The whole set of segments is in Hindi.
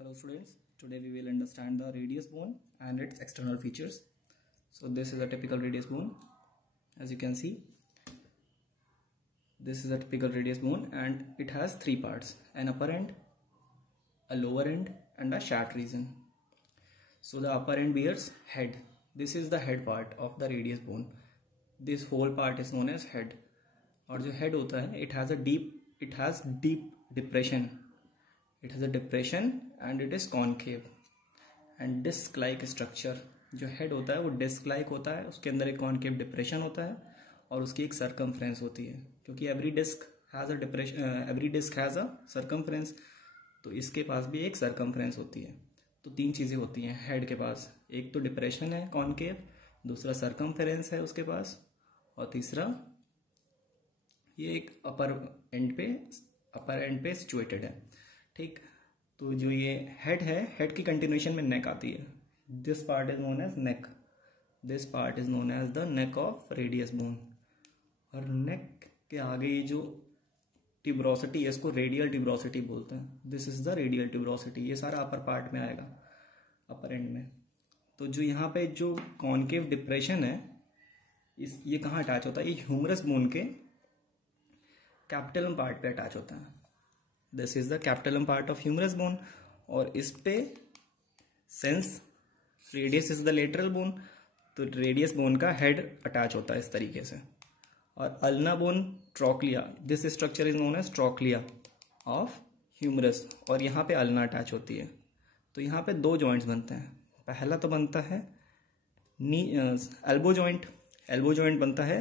Hello students, today we will understand the radius bone and its external features. So this is a typical radius bone. As you can see, this is a typical radius bone and it has three parts: an upper end, a lower end and a shaft region. So the upper end bears head. This is the head part of the radius bone. This whole part is known as head. और जो head होता है, it has deep depression. It has a depression and it is concave and disc like structure. जो head होता है वो disc like होता है, उसके अंदर एक concave depression होता है और उसकी एक circumference होती है, क्योंकि every disc has a circumference, तो इसके पास भी एक circumference होती है. तो तीन चीज़ें होती हैं head के पास, एक तो depression है concave, दूसरा circumference है उसके पास और तीसरा ये एक अपर एंड पे सिचुएटेड है. ठीक, तो जो ये हेड है, हेड की कंटिन्यूएशन में नेक आती है. This part is known as neck. This part is known as the neck of radius bone. और नेक के आगे ये जो ट्यूबरोसिटी है, इसको रेडियल ट्यूबरोसिटी बोलते हैं. This is the radial tuberosity. ये सारा अपर पार्ट में आएगा, अपर एंड में. तो जो यहाँ पे जो कॉन्केव डिप्रेशन है, ये कहाँ अटैच होता है? ये ह्यूमरस बोन के कैपिटलम पार्ट पे अटैच होता है. This is the capitulum part of humerus bone. और इस पे since radius is the lateral bone, तो रेडियस बोन का हेड अटैच होता है इस तरीके से. और ulna bone trochlea, this structure is known as trochlea of humerus. और यहाँ पे अल्ना अटैच होती है. तो यहाँ पे दो जॉइंट्स बनते हैं. पहला तो बनता है एल्बो जॉइंट. एल्बो जॉइंट बनता है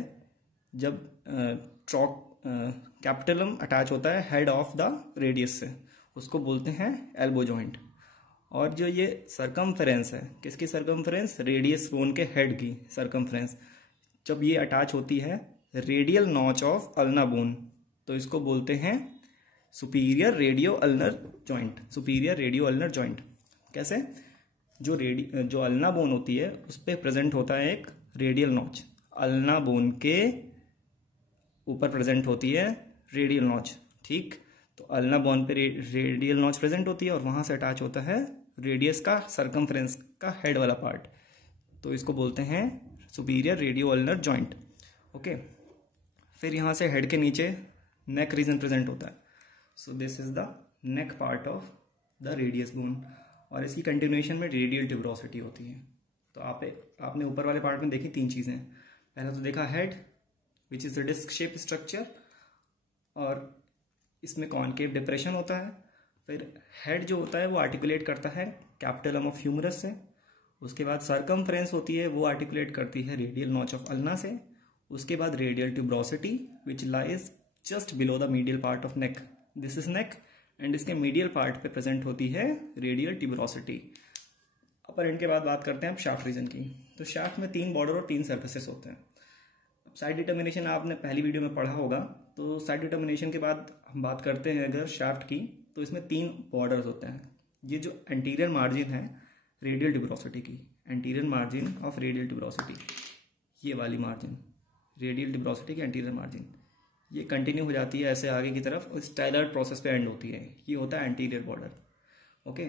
जब कैपिटलम अटैच होता है हेड ऑफ द रेडियस से, उसको बोलते हैं एल्बो जॉइंट. और जो ये सरकमफ्रेंस है, किसकी सरकमफ्रेंस? रेडियस बोन के हेड की सरकमफ्रेंस, जब ये अटैच होती है radial notch of ulna bone, तो इसको बोलते हैं superior radio ulnar joint. Superior radio ulnar joint. कैसे? जो अल्ना बोन होती है उस पर प्रेजेंट होता है एक रेडियल नॉच. अल्ना बोन के ऊपर प्रेजेंट होती है रेडियल नॉच. ठीक, तो अल्ना बोन पे रेडियल नॉच प्रेजेंट होती है और वहां से अटैच होता है रेडियस का सरकमफ्रेंस का हेड वाला पार्ट, तो इसको बोलते हैं superior radio ulnar joint. Okay, फिर यहां से हेड के नीचे नेक रीजन प्रेजेंट होता है. So this is the neck part of the radius bone. और इसकी कंटिन्यूएशन में रेडियल ट्यूबरोसिटी होती है. तो आपने ऊपर वाले पार्ट में देखी तीन चीजें. पहला तो देखा head which is the disc shape structure, और इसमें कॉन्केव डिप्रेशन होता है. फिर हेड जो होता है वो आर्टिकुलेट करता है कैपिटलम ऑफ ह्यूमरस से. उसके बाद सरकमफ्रेंस होती है, वो आर्टिकुलेट करती है रेडियल नॉच ऑफ अल्ना से. उसके बाद radial tuberosity which lies just below the medial part of neck. This is neck and इसके मीडियल पार्ट पे प्रेजेंट होती है रेडियल ट्यूबरोसिटी. अपर एंड के बाद बात करते हैं अब शाफ्ट रीजन की. तो शाफ्ट में तीन बॉर्डर और तीन सर्फेसेस होते हैं. साइड डिटर्मिनेशन आपने पहली वीडियो में पढ़ा होगा. तो साइड डिटर्मिनेशन के बाद हम बात करते हैं अगर शाफ्ट की, तो इसमें तीन बॉर्डर्स होते हैं. ये जो एंटीरियर मार्जिन है रेडियल ट्यूबरोसिटी की, anterior margin of radial tuberosity, ये वाली मार्जिन रेडियल ट्यूबरोसिटी की एंटीरियर मार्जिन, ये कंटिन्यू हो जाती है ऐसे आगे की तरफ और स्टाइलर्ड प्रोसेस पे एंड होती है. ये होता है anterior border. Okay,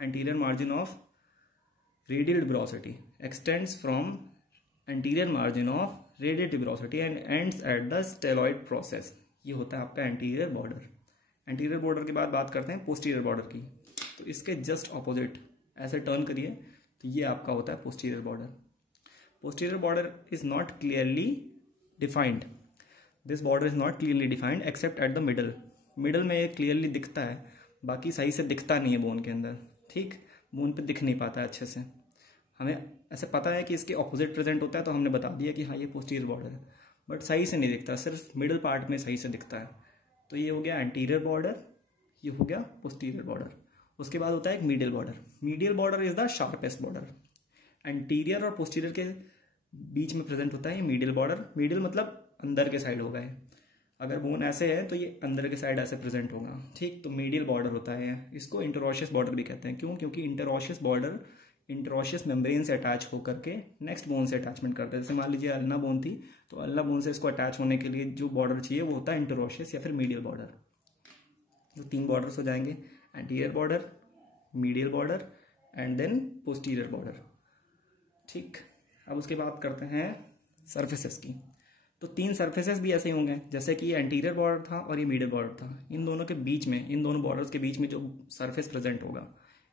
anterior margin of radial tuberosity extends from anterior margin of radial tuberosity and ends at the styloid process. ये होता है आपका एंटीरियर बॉर्डर. एंटीरियर बॉर्डर के बाद बात करते हैं पोस्टीरियर बॉर्डर की. तो इसके जस्ट ऑपोजिट ऐसे टर्न करिए तो ये आपका होता है posterior border. Posterior border is not clearly defined. This border is not clearly defined accept at the middle. Middle में ये क्लियरली दिखता है, बाकी सही से दिखता नहीं है बोन के अंदर. ठीक, बोन पे दिख नहीं पाता है अच्छे से. हमें ऐसे पता है कि इसके ऑपोजिट प्रेजेंट होता है, तो हमने बता दिया कि हाँ ये पोस्टीरियर बॉर्डर है, बट सही से नहीं दिखता, सिर्फ मिडिल पार्ट में सही से दिखता है. तो ये हो गया एंटीरियर बॉर्डर, ये हो गया पोस्टीरियर बॉर्डर. उसके बाद होता है एक medial border. Medial border is the sharpest border. Anterior और पोस्टीरियर के बीच में प्रेजेंट होता है मीडियल बॉर्डर. मीडियल मतलब अंदर के साइड होगा. अगर बोन ऐसे है तो ये अंदर के साइड ऐसे प्रेजेंट होगा. ठीक, तो मीडियल बॉर्डर होता है. इसको इंटरऑशियस बॉर्डर भी कहते हैं. क्यों? क्योंकि इंटरऑशियस बॉर्डर इंटरऑशियस मेम्ब्रेन से अटैच होकर के नेक्स्ट बोन से अटैचमेंट करते हैं. जैसे मान लीजिए अल्ना बोन थी, तो अल्ना बोन से इसको अटैच होने के लिए जो बॉर्डर चाहिए वो होता है इंटरऑशियस या फिर मीडियल बॉर्डर. तो तीन बॉर्डर्स हो जाएंगे, anterior border, medial border and then posterior border. ठीक, अब उसके बाद करते हैं सरफेसेस की। तो 3 सरफेसेस भी ऐसे ही होंगे, जैसे कि ये एंटीरियर बॉर्डर था और ये मीडियल बॉर्डर था। इन दोनों के बीच में, इन दोनों बॉर्डर्स के बीच में जो सरफेस प्रेजेंट होगा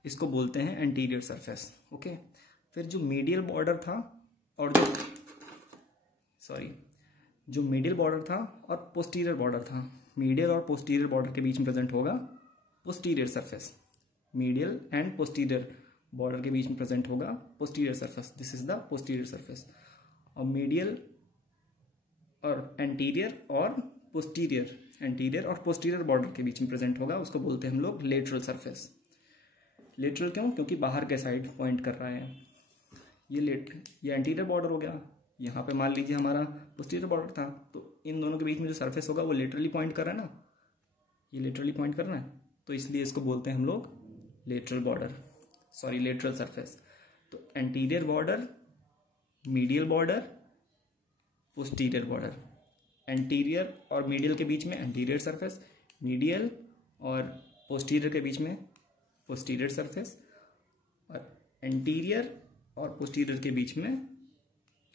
इसको बोलते हैं एंटीरियर सरफेस। ओके, फिर जो मीडियल बॉर्डर था और जो मीडियल बॉर्डर था और पोस्टीरियर बॉर्डर था, मीडियल और पोस्टीरियर बॉर्डर के बीच में प्रेजेंट होगा posterior surface. Medial and posterior border के बीच में प्रेजेंट होगा posterior surface, this is the posterior surface. और मीडियल और एंटीरियर और पोस्टीरियर बॉर्डर के बीच में प्रेजेंट होगा, उसको बोलते हैं हम लोग लेटरल सरफेस। लेटरल क्यों? क्योंकि बाहर के साइड पॉइंट कर रहा है। ये एंटीरियर बॉर्डर हो गया, यहाँ पे मान लीजिए हमारा पोस्टीरियर बॉर्डर था, तो इन दोनों के बीच में जो सरफेस होगा वो लेटरली पॉइंट कर रहा है ना, ये लेटरली पॉइंट कर रहा है, तो इसलिए इसको बोलते हैं हम लोग लेटरल सरफेस। तो anterior border, medial border, posterior border, anterior और मीडियल के बीच में एंटीरियर सरफेस, मीडियल और पोस्टीरियर के बीच में पोस्टीरियर सरफेस, और एंटीरियर और पोस्टीरियर के बीच में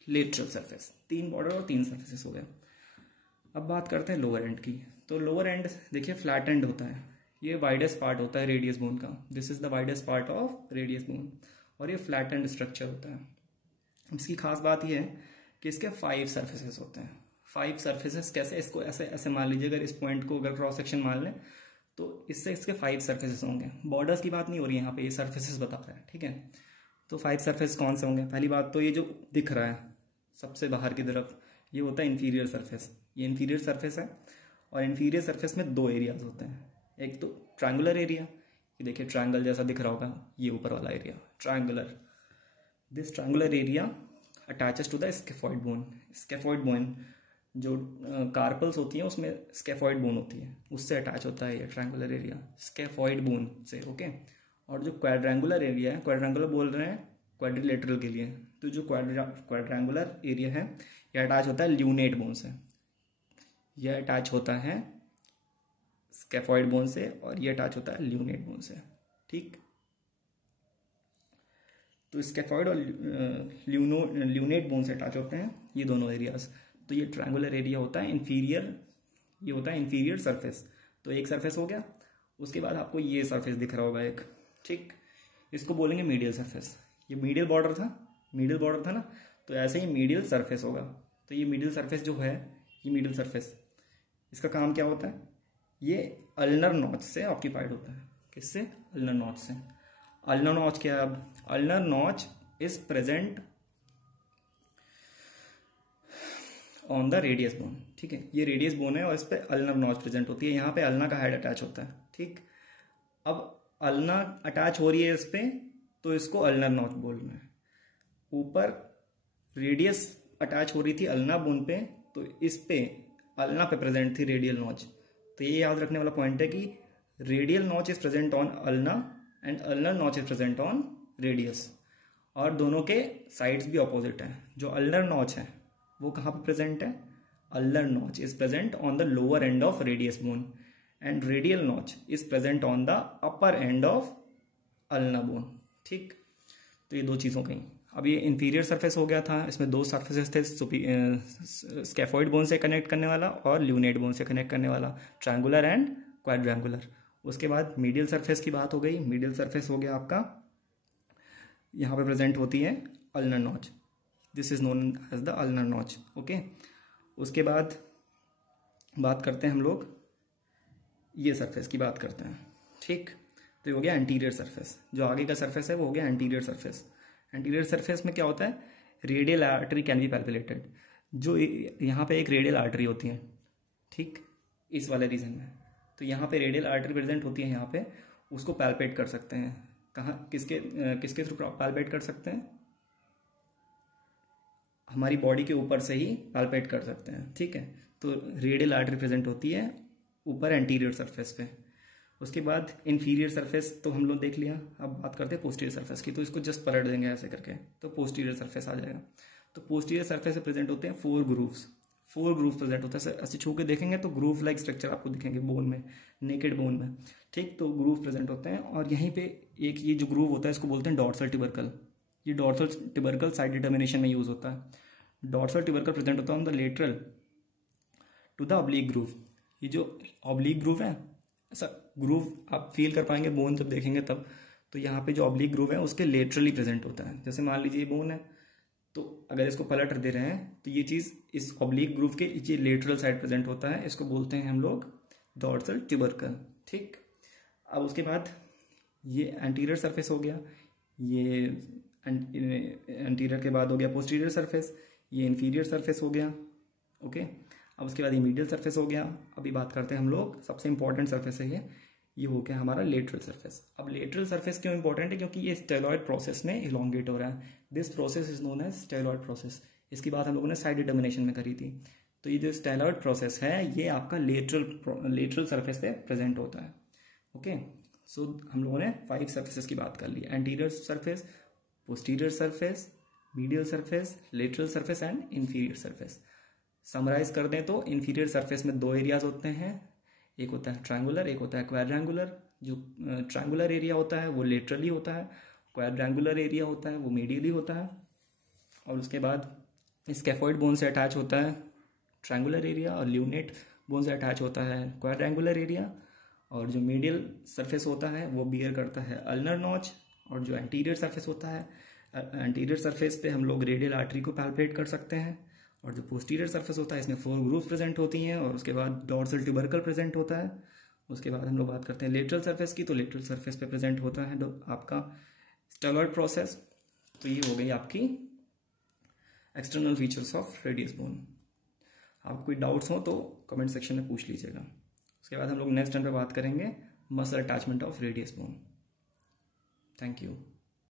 लेटरल सरफेस। 3 बॉर्डर और 3 सरफेसेस हो गए। अब बात करते हैं लोअर एंड की। तो लोअर एंड देखिए फ्लैट एंड होता है, ये वाइडेस्ट पार्ट होता है रेडियस बोन का, this is the widest part of radius bone, और ये फ्लैट एंड स्ट्रक्चर होता है। इसकी खास बात यह है कि इसके 5 सरफेसेस होते हैं। 5 सरफेसेस कैसे? इसको ऐसे ऐसे मान लीजिए, अगर इस पॉइंट को अगर क्रॉस सेक्शन मान लें तो इससे इसके 5 सरफेसेस होंगे। बॉर्डर्स की बात नहीं हो रही यहाँ पे, ये सरफेसेस बता रहा है, ठीक है। तो 5 सरफेस कौन से होंगे? पहली बात तो ये जो दिख रहा है सबसे बाहर की तरफ, ये होता है इंफीरियर सरफेस, ये इंफीरियर सरफेस है। और इंफीरियर सरफेस में 2 एरियाज होते हैं, एक तो ट्रायंगुलर एरिया, ये देखिए ट्रायंगल जैसा दिख रहा होगा, ये ऊपर वाला area triangular. This triangular area attaches to the scaphoid bone. Scaphoid bone जो कार्पल्स होती हैं उसमें स्केफॉइड बोन होती है, उससे अटैच होता है ये ट्रायंगुलर एरिया स्केफॉइड बोन से। ओके, और जो क्वाड्रेंगुलर एरिया है, क्वाड्रेंगुलर बोल रहे हैं क्वाड्रिलेटरल के लिए, तो जो क्वाड्रेंगुलर एरिया है ये अटैच होता है ल्यूनेट बोन से, यह अटैच होता है स्केफॉइड बोन से, और ये अटैच होता है ल्यूनेट बोन से। ठीक, तो स्केफॉइड और ल्यूनेट बोन से अटैच होते हैं ये दोनों एरियाज। तो ये ट्रायंगुलर एरिया होता है इंफीरियर, ये होता है इंफीरियर सरफेस। तो एक सरफेस हो गया, उसके बाद आपको ये सरफेस दिख रहा होगा एक, ठीक, इसको बोलेंगे मीडियल सरफेस। ये मीडियल बॉर्डर था ना, तो ऐसे ही मीडियल सरफेस होगा। तो ये मीडियल सरफेस जो है, ये मीडियल सरफेस, इसका काम क्या होता है? ये अल्नर नॉच से ऑक्यूपाइड होता है। किससे? अल्नर नॉच से। अल्नर नॉच क्या है? अब ulnar notch is present on the radius bone. ठीक है, ये रेडियस बोन है और इस पे अल्नर नॉच प्रेजेंट होती है, यहाँ पे अल्ना का हेड अटैच होता है। ठीक, अब अल्ना अटैच हो रही है इस पे, तो इसको अल्नर नॉच बोलना है। ऊपर रेडियस अटैच हो रही थी अल्ना बोन पे, तो इस पे अल्ना पे प्रेजेंट थी रेडियल नॉच। तो ये याद रखने वाला पॉइंट है कि radial notch is present on ulna and ulnar notch is present on radius, और दोनों के साइड्स भी ऑपोजिट है। जो अल्नर नॉच है वो कहाँ पे प्रेजेंट है? Ulnar notch is present on the lower end of radius bone and radial notch is present on the upper end of ulna bone. ठीक, तो ये 2 चीज़ों का ही। अब ये इंफीरियर सरफेस हो गया था, इसमें 2 सरफेसेस थे, स्केफॉइड बोन से कनेक्ट करने वाला और ल्यूनेट बोन से कनेक्ट करने वाला, ट्रायंगुलर एंड क्वाड्रेंगुलर। उसके बाद मीडियल सरफेस की बात हो गई। मीडियल सरफेस हो गया आपका, यहाँ पे प्रेजेंट होती है ulnar notch, this is known as the ulnar notch. Okay, उसके बाद बात करते हैं हम लोग ये सरफेस की बात करते हैं। ठीक, तो ये हो गया एंटीरियर सरफेस। जो आगे का सरफेस है वो हो गया एंटीरियर सरफेस। एंटीरियर सरफेस में क्या होता है? Radial artery can be palpated. जो यहाँ पे एक रेडियल आर्टरी होती है, ठीक, इस वाले रीजन में, तो यहाँ पे रेडियल आर्टरी प्रेजेंट होती है, यहाँ पे उसको पैल्पेट कर सकते हैं। कहाँ, किसके थ्रू पैल्पेट कर सकते हैं? हमारी बॉडी के ऊपर से ही पैल्पेट कर सकते हैं। ठीक है, तो रेडियल आर्टरी प्रेजेंट होती है ऊपर एंटीरियर सरफेस पे। उसके बाद इंफीरियर सरफेस तो हम लोग देख लिया। अब बात करते हैं पोस्टीरियर सरफेस की, तो इसको जस्ट पलट देंगे ऐसे करके, तो पोस्टीरियर सरफेस आ जाएगा। तो पोस्टीरियर सरफेस से प्रेजेंट होते हैं 4 ग्रूव्स। 4 ग्रूव प्रेजेंट होता है। सर ऐसे छू के देखेंगे तो ग्रूव लाइक स्ट्रक्चर आपको दिखेंगे बोन में, नेकेड बोन में, ठीक। तो ग्रूव प्रेजेंट होते हैं और यहीं पे एक ये जो ग्रूव होता है इसको बोलते हैं डॉर्सल ट्यूबरकल। ये डॉर्सल ट्यूबरकल साइड डिटर्मिनेशन में यूज होता है। डॉर्सल ट्यूबरकल प्रेजेंट होता है on the lateral to the oblique groove. ये जो ऑब्लिक ग्रूव है, ऐसा ग्रूव आप फील कर पाएंगे बोन जब देखेंगे तब। तो यहाँ पे जो ऑब्लिक ग्रूव है उसके लेटरली प्रेजेंट होता है। जैसे मान लीजिए बोन है, तो अगर इसको पलट दे रहे हैं तो ये चीज़ इस ऑब्लिक ग्रूव के ये लेटरल साइड प्रेजेंट होता है। इसको बोलते हैं हम लोग डॉर्सल ट्यूबरकल, ठीक। अब उसके बाद ये एंटीरियर सरफेस हो गया, ये एंटीरियर के बाद हो गया पोस्टीरियर सरफेस, ये इन्फीरियर सरफेस हो गया, ओके। अब उसके बाद ये मीडियल सरफेस हो गया। अभी बात करते हैं हम लोग, सबसे इंपॉर्टेंट सरफेस है ये हो गया हमारा लेटरल सरफेस। अब लेटरल सरफेस क्यों इंपॉर्टेंट है? क्योंकि ये स्टेरॉयड प्रोसेस में इलोंगेट हो रहा है। This process is known as styloid process. इसकी बात हम लोगों ने साइड डिटर्मिनेशन में करी थी। तो ये जो स्टेरॉयड प्रोसेस है ये आपका लेटरल सरफेस पे प्रेजेंट होता है, ओके। सो हम लोगों ने 5 सर्फेसेस की बात कर ली, anterior surface, posterior surface, medial surface, lateral surface and inferior surface. Summarize कर दें तो इन्फीरियर सरफेस में 2 एरियाज होते हैं, एक होता है ट्रायंगुलर, एक होता है क्वाड्रेंगुलर। जो ट्रायंगुलर एरिया होता है वो लेटरली होता है, क्वाड्रेंगुलर एरिया होता है वो मीडियली होता है। और उसके बाद स्कैफोइड बोन से अटैच होता है ट्रायंगुलर एरिया, और ल्यूनेट बोन से अटैच होता है क्वाड्रेंगुलर एरिया। और जो मीडियल सरफेस होता है वो बियर करता है अल्नर नॉच। और जो एंटीरियर सरफेस होता है, एंटीरियर सरफेस पे हम लोग रेडियल आर्टरी को पैल्पेट कर सकते हैं। और जो पोस्टीरियर सरफेस होता है इसमें 4 ग्रूव्स प्रेजेंट होती हैं। और उसके बाद डॉर्सल ट्यूबरकल प्रेजेंट होता है। उसके बाद हम लोग बात करते हैं लेटरल सरफेस की, तो लेटरल सरफेस पे प्रेजेंट होता है आपका स्टेरॉयड प्रोसेस। तो ये हो गई आपकी external features of radius bone. आपको कोई डाउट्स हो तो कमेंट सेक्शन में पूछ लीजिएगा। उसके बाद हम लोग नेक्स्ट टाइम पे बात करेंगे muscle attachment of radius bone. Thank you.